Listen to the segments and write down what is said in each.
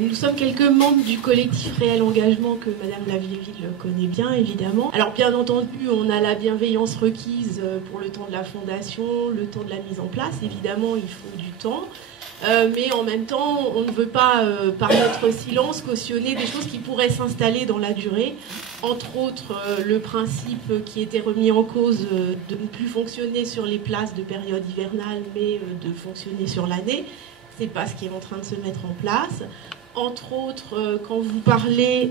Nous sommes quelques membres du collectif Réel Engagement que Madame Lavieille connaît bien, évidemment. Alors bien entendu, on a la bienveillance requise pour le temps de la fondation, le temps de la mise en place. Évidemment, il faut du temps. Mais en même temps, on ne veut pas, par notre silence, cautionner des choses qui pourraient s'installer dans la durée. Entre autres, le principe qui était remis en cause de ne plus fonctionner sur les places de période hivernale, mais de fonctionner sur l'année. C'est pas ce qui est en train de se mettre en place. Entre autres, quand vous parlez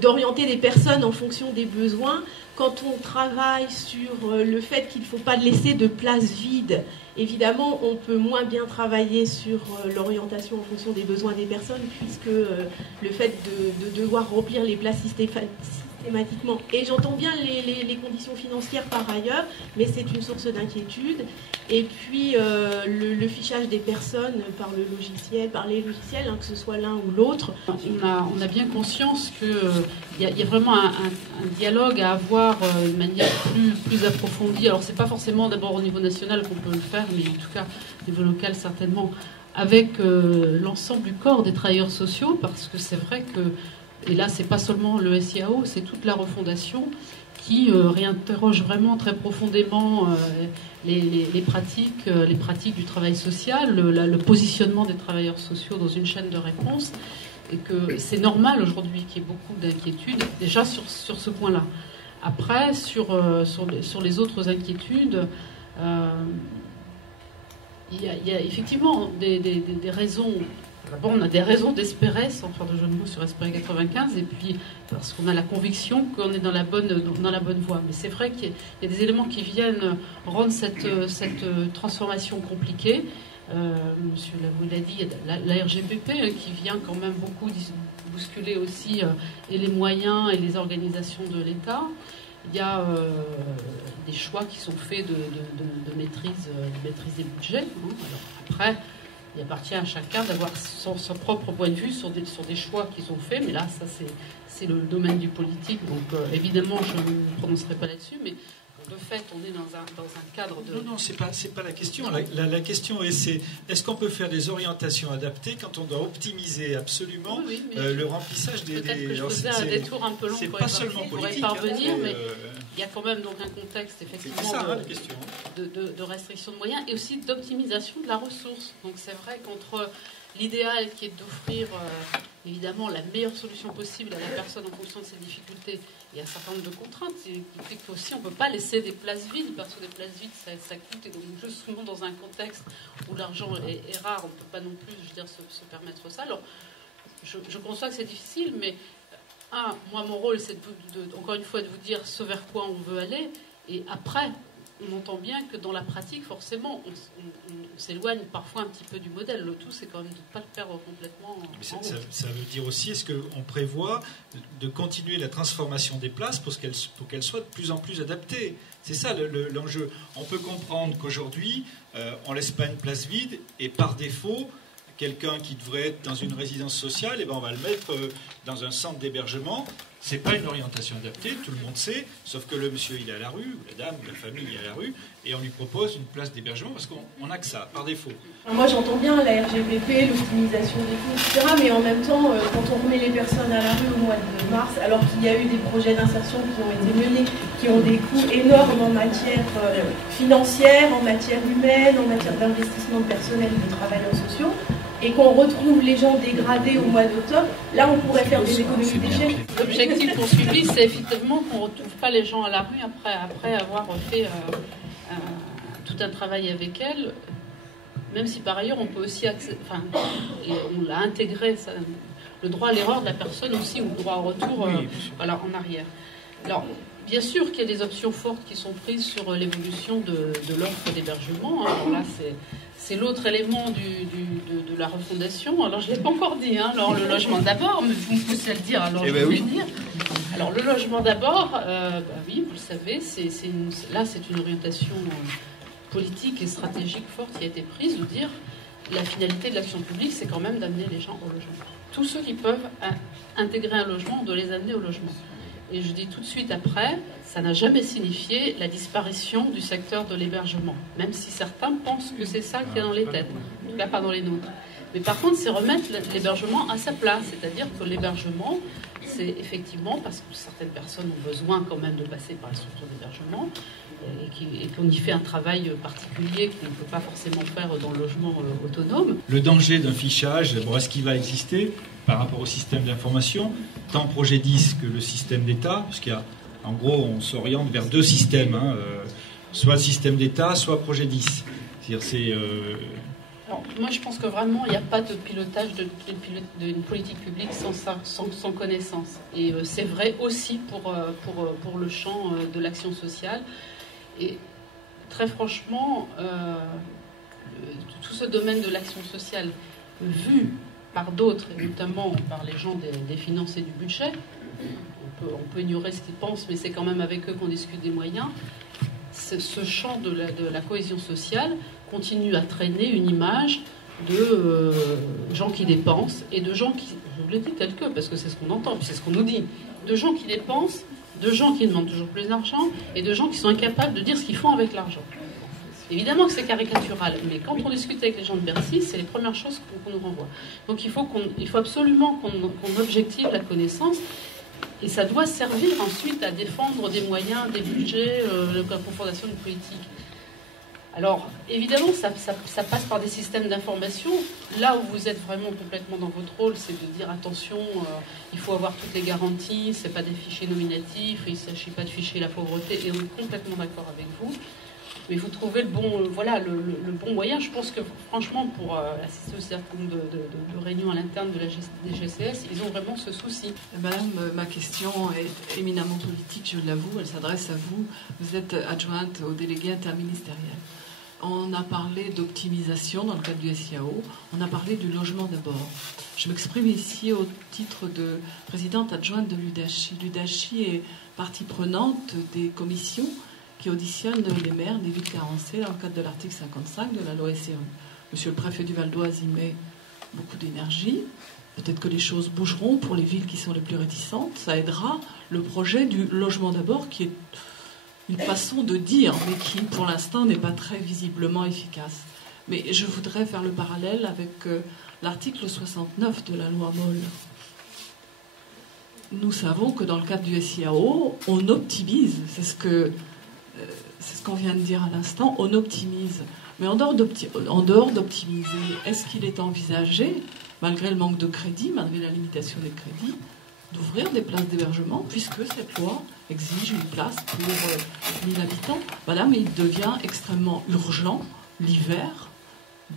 d'orienter des personnes en fonction des besoins, quand on travaille sur le fait qu'il ne faut pas laisser de place vide, évidemment, on peut moins bien travailler sur l'orientation en fonction des besoins des personnes, puisque le fait de devoir remplir les places systématiquement, et j'entends bien les conditions financières par ailleurs, mais c'est une source d'inquiétude. Et puis le fichage des personnes par les logiciels, hein, que ce soit l'un ou l'autre. On a bien conscience qu'il y a vraiment un dialogue à avoir de manière plus approfondie. Alors c'est pas forcément d'abord au niveau national qu'on peut le faire, mais en tout cas au niveau local certainement, avec l'ensemble du corps des travailleurs sociaux, parce que c'est vrai que, et là c'est pas seulement le SIAO, c'est toute la refondation qui réinterroge vraiment très profondément les pratiques du travail social, le positionnement des travailleurs sociaux dans une chaîne de réponse, et que c'est normal aujourd'hui qu'il y ait beaucoup d'inquiétudes déjà sur ce point-là. Après, sur les autres inquiétudes, il y a effectivement des raisons. D'abord, on a des raisons d'espérer, sans faire de jeu de mots sur Espérer 95, et puis parce qu'on a la conviction qu'on est dans la bonne voie. Mais c'est vrai qu'il y a des éléments qui viennent rendre cette transformation compliquée. Monsieur Lavouille l'a dit, il y a la RGPP qui vient quand même beaucoup bousculer aussi et les moyens et les organisations de l'État. Il y a des choix qui sont faits de maîtrise des budgets. Hein. Alors après, il appartient à chacun d'avoir son propre point de vue sur des choix qui sont faits, mais là, ça c'est le domaine du politique, donc évidemment je ne me prononcerai pas là-dessus, mais de fait on est dans un cadre de... Non, c'est pas la question. La question est-ce qu'on peut faire des orientations adaptées quand on doit optimiser absolument le remplissage des... Peut-être que je faisais un détour un peu long pour y parvenir, mais il y a quand même donc un contexte effectivement de restriction de moyens et aussi d'optimisation de la ressource. Donc c'est vrai qu'entre l'idéal qui est d'offrir évidemment la meilleure solution possible à la personne en fonction de ses difficultés, il y a un certain nombre de contraintes. C'est qu'aussi on ne peut pas laisser des places vides, parce que des places vides ça coûte, et donc justement dans un contexte où l'argent est rare, on ne peut pas non plus, je veux dire, se permettre ça. Alors je conçois que c'est difficile, mais moi mon rôle c'est encore une fois de vous dire ce vers quoi on veut aller, et après on entend bien que dans la pratique, forcément, on s'éloigne parfois un petit peu du modèle. Le tout, c'est quand même de ne pas le perdre complètement. Ça veut dire aussi, est-ce qu'on prévoit de continuer la transformation des places pour qu'elles soient de plus en plus adaptées? C'est ça l'enjeu. On peut comprendre qu'aujourd'hui, on ne laisse pas une place vide, et par défaut, quelqu'un qui devrait être dans une résidence sociale, on va le mettre dans un centre d'hébergement. C'est pas une orientation adaptée, tout le monde sait, sauf que le monsieur il est à la rue, ou la dame, ou la famille est à la rue, et on lui propose une place d'hébergement parce qu'on n'a que ça, par défaut. Alors moi j'entends bien la RGPP, l'optimisation des coûts, etc. Mais en même temps, quand on remet les personnes à la rue au mois de mars, alors qu'il y a eu des projets d'insertion qui ont été menés, qui ont des coûts énormes en matière financière, en matière humaine, en matière d'investissement de personnel et de travailleurs sociaux, et qu'on retrouve les gens dégradés au mois d'octobre, là on pourrait faire des économies d'échelle. L'objectif poursuivi, c'est effectivement qu'on ne retrouve pas les gens à la rue après avoir fait tout un travail avec elles, même si par ailleurs on peut aussi on l'a intégré, le droit à l'erreur de la personne aussi, ou le droit au retour en arrière. Alors, bien sûr qu'il y a des options fortes qui sont prises sur l'évolution de l'offre d'hébergement. Alors là, c'est l'autre élément de la refondation. Alors, je ne l'ai pas encore dit, alors le logement d'abord, mais vous me poussez à le dire, alors je vais le dire. Alors, le logement d'abord, oui, vous le savez, c'est une orientation politique et stratégique forte qui a été prise, de dire la finalité de l'action publique, c'est quand même d'amener les gens au logement. Tous ceux qui peuvent intégrer un logement, on doit les amener au logement. Et je dis tout de suite après, ça n'a jamais signifié la disparition du secteur de l'hébergement, même si certains pensent que c'est ça qu'il y a dans les têtes, en tout cas pas dans les nôtres. Mais par contre, c'est remettre l'hébergement à sa place. C'est-à-dire que l'hébergement, c'est effectivement parce que certaines personnes ont besoin quand même de passer par la structure d'hébergement et qu'on y fait un travail particulier qu'on ne peut pas forcément faire dans le logement autonome. Le danger d'un fichage, est-ce qu'il va exister par rapport au système d'information, tant projet 10 que le système d'État, parce qu'il y a, en gros, on s'oriente vers deux systèmes, soit le système d'État, soit projet 10. C'est-à-dire, Alors, moi, je pense que vraiment, il n'y a pas de pilotage d'une politique publique sans connaissance. Et c'est vrai aussi pour le champ de l'action sociale. Et très franchement, tout ce domaine de l'action sociale, vu par d'autres, et notamment par les gens des finances et du budget, on peut ignorer ce qu'ils pensent, mais c'est quand même avec eux qu'on discute des moyens. Ce champ de la cohésion sociale continue à traîner une image de gens qui dépensent et de gens qui, je vous l'ai dit tel que, parce que c'est ce qu'on entend, c'est ce qu'on nous dit, de gens qui dépensent, de gens qui demandent toujours plus d'argent et de gens qui sont incapables de dire ce qu'ils font avec l'argent. Évidemment que c'est caricatural, mais quand on discute avec les gens de Bercy, c'est les premières choses qu'on nous renvoie. Donc il faut absolument qu'on objective la connaissance. Et ça doit servir ensuite à défendre des moyens, des budgets, la confondation d'une politique. Alors, évidemment, ça passe par des systèmes d'information. Là où vous êtes vraiment complètement dans votre rôle, c'est de dire attention, il faut avoir toutes les garanties, c'est pas des fichiers nominatifs, il ne s'agit pas de ficher la pauvreté, et on est complètement d'accord avec vous. Mais il faut trouver le bon moyen. Je pense que, franchement, pour assister au certain nombre de réunions à l'interne de la DGCS, ils ont vraiment ce souci. Madame, ma question est éminemment politique, je l'avoue, elle s'adresse à vous. Vous êtes adjointe au délégué interministériel. On a parlé d'optimisation dans le cadre du SIAO, on a parlé du logement d'abord. Je m'exprime ici au titre de présidente adjointe de l'UDACHI. L'UDACHI est partie prenante des commissions qui auditionne les maires des villes carencées dans le cadre de l'article 55 de la loi SRU. Monsieur le préfet du Val d'Oise y met beaucoup d'énergie. Peut-être que les choses bougeront pour les villes qui sont les plus réticentes. Ça aidera le projet du logement d'abord, qui est une façon de dire, mais qui pour l'instant n'est pas très visiblement efficace. Mais je voudrais faire le parallèle avec l'article 69 de la loi Moll. Nous savons que dans le cadre du SIAO, on optimise, c'est ce qu'on vient de dire à l'instant, on optimise. Mais en dehors d'optimiser, est-ce qu'il est envisagé, malgré le manque de crédit, malgré la limitation des crédits, d'ouvrir des places d'hébergement, puisque cette loi exige une place pour 1000 habitants? Madame, il devient extrêmement urgent, l'hiver,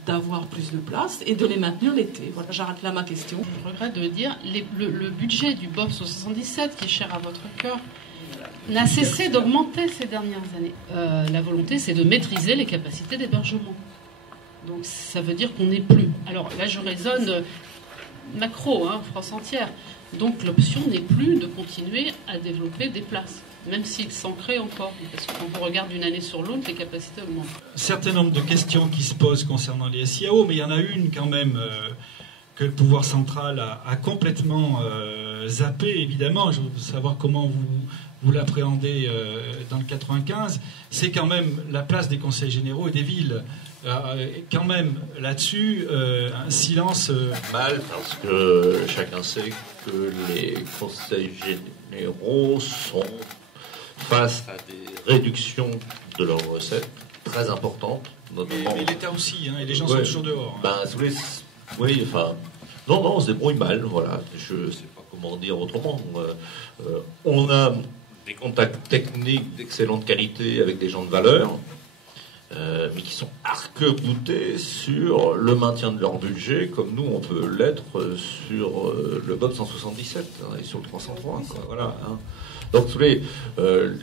d'avoir plus de places et de les maintenir l'été. Voilà, j'arrête là ma question. Je regrette de dire, le budget du BOP 77, qui est cher à votre cœur, n'a cessé d'augmenter ces dernières années. La volonté, c'est de maîtriser les capacités d'hébergement. Donc ça veut dire qu'on n'est plus. Alors là, je raisonne macro, France entière. Donc l'option n'est plus de continuer à développer des places, même s'il s'en crée encore. Parce que quand on regarde d'une année sur l'autre, les capacités augmentent. Un certain nombre de questions qui se posent concernant les SIAO, mais il y en a une quand même que le pouvoir central a complètement zappé, évidemment. Je veux savoir comment vous l'appréhendez dans le 95. C'est quand même la place des conseils généraux et des villes. Quand même, là-dessus, un silence... Mal, parce que chacun sait que les conseils généraux sont face à des réductions de leurs recettes très importantes, notamment... Mais l'État aussi, et les gens sont toujours dehors. Oui, enfin... Non, on se débrouille mal, voilà. Je ne sais pas comment dire autrement. On a des contacts techniques d'excellente qualité avec des gens de valeur, mais qui sont arc-boutés sur le maintien de leur budget, comme nous, on peut l'être sur le BOP 177 et sur le 303. Voilà, Donc,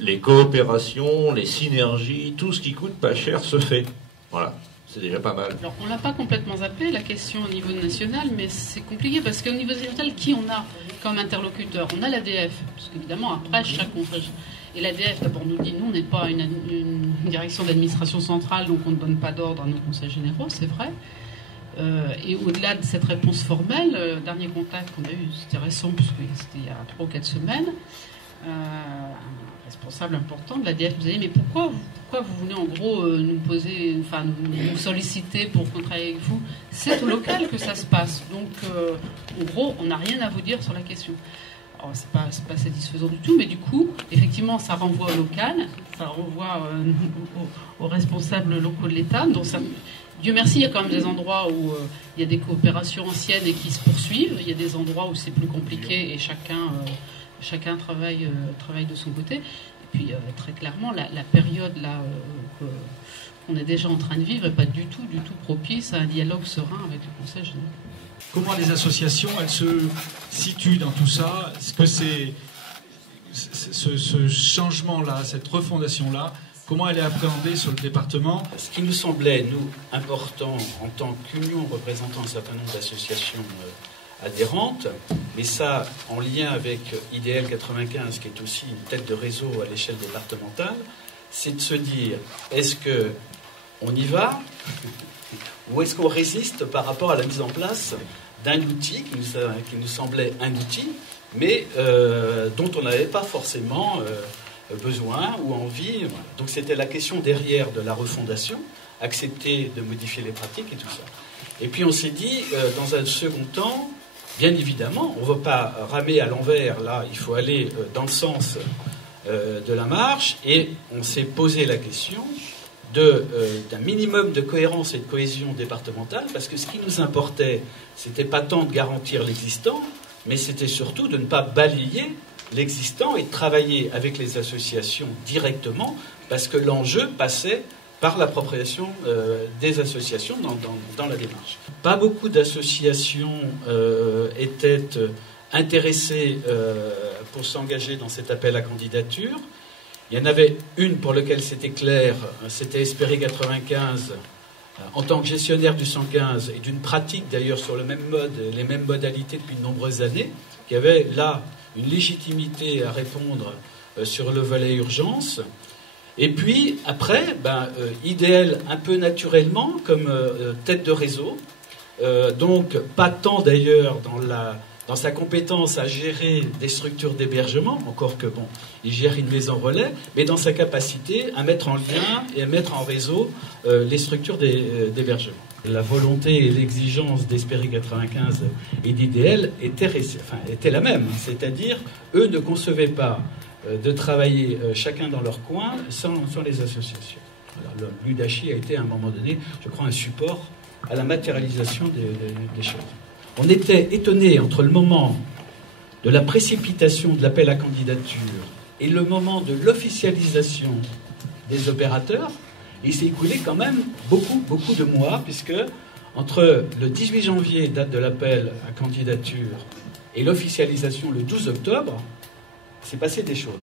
les coopérations, les synergies, tout ce qui coûte pas cher se fait. Voilà. C'est déjà pas mal. Alors, on ne l'a pas complètement zappé, la question au niveau national, mais c'est compliqué parce qu'au niveau national, qui on a comme interlocuteur? On a l'ADF, parce qu'évidemment, après, chaque... Et l'ADF, d'abord, nous dit, nous, on n'est pas une direction d'administration centrale, donc on ne donne pas d'ordre à nos conseils généraux, c'est vrai. Et au-delà de cette réponse formelle, le dernier contact qu'on a eu, c'était récent, puisque c'était il y a 3 ou 4 semaines, un responsable important de l'ADF nous a dit mais pourquoi vous voulez en gros nous solliciter pour qu'on travaille avec vous? C'est au local que ça se passe. Donc en gros, on n'a rien à vous dire sur la question. Alors, c'est pas satisfaisant du tout, mais du coup, effectivement, ça renvoie au local, ça renvoie aux responsables locaux de l'État. Donc, Dieu merci, il y a quand même des endroits où il y a des coopérations anciennes et qui se poursuivent. Il y a des endroits où c'est plus compliqué et chacun travaille de son côté. Et puis, très clairement, la période là qu'on est déjà en train de vivre n'est pas du tout propice à un dialogue serein avec le Conseil général. Comment les associations, elles se situent dans tout ça? Est-ce que c'est ce changement-là, cette refondation-là, comment elle est appréhendée sur le département? Ce qui nous semblait, nous, important en tant qu'union représentant un certain nombre d'associations adhérentes, mais ça en lien avec IDL 95, qui est aussi une tête de réseau à l'échelle départementale, c'est de se dire, est-ce qu'on y va ou est-ce qu'on résiste par rapport à la mise en place d'un outil qui nous semblait un outil, mais dont on n'avait pas forcément besoin ou envie. Voilà. Donc c'était la question derrière de la refondation, accepter de modifier les pratiques et tout ça. Et puis on s'est dit, dans un second temps, bien évidemment, on ne veut pas ramer à l'envers, là, il faut aller dans le sens de la marche, et on s'est posé la question d'un minimum de cohérence et de cohésion départementale, parce que ce qui nous importait, c'était pas tant de garantir l'existant, mais c'était surtout de ne pas balayer l'existant et de travailler avec les associations directement, parce que l'enjeu passait par l'appropriation des associations dans la démarche. Pas beaucoup d'associations étaient intéressées pour s'engager dans cet appel à candidature. Il y en avait une pour laquelle c'était clair, c'était Espéry 95, en tant que gestionnaire du 115 et d'une pratique d'ailleurs sur le même mode, les mêmes modalités depuis de nombreuses années, qui avait là une légitimité à répondre sur le volet urgence. Et puis après, IDL un peu naturellement comme tête de réseau, donc pas tant d'ailleurs dans sa compétence à gérer des structures d'hébergement, encore que bon, il gère une maison relais, mais dans sa capacité à mettre en lien et à mettre en réseau les structures d'hébergement. La volonté et l'exigence d'Espéry 95 et d'IDL étaient la même, c'est-à-dire eux ne concevaient pas de travailler chacun dans leur coin sans les associations. L'UDACHI a été à un moment donné, je crois, un support à la matérialisation des choses. On était étonnés entre le moment de la précipitation de l'appel à candidature et le moment de l'officialisation des opérateurs. Il s'est écoulé quand même beaucoup de mois, puisque entre le 18 janvier, date de l'appel à candidature, et l'officialisation le 12 octobre, s'est passé des choses.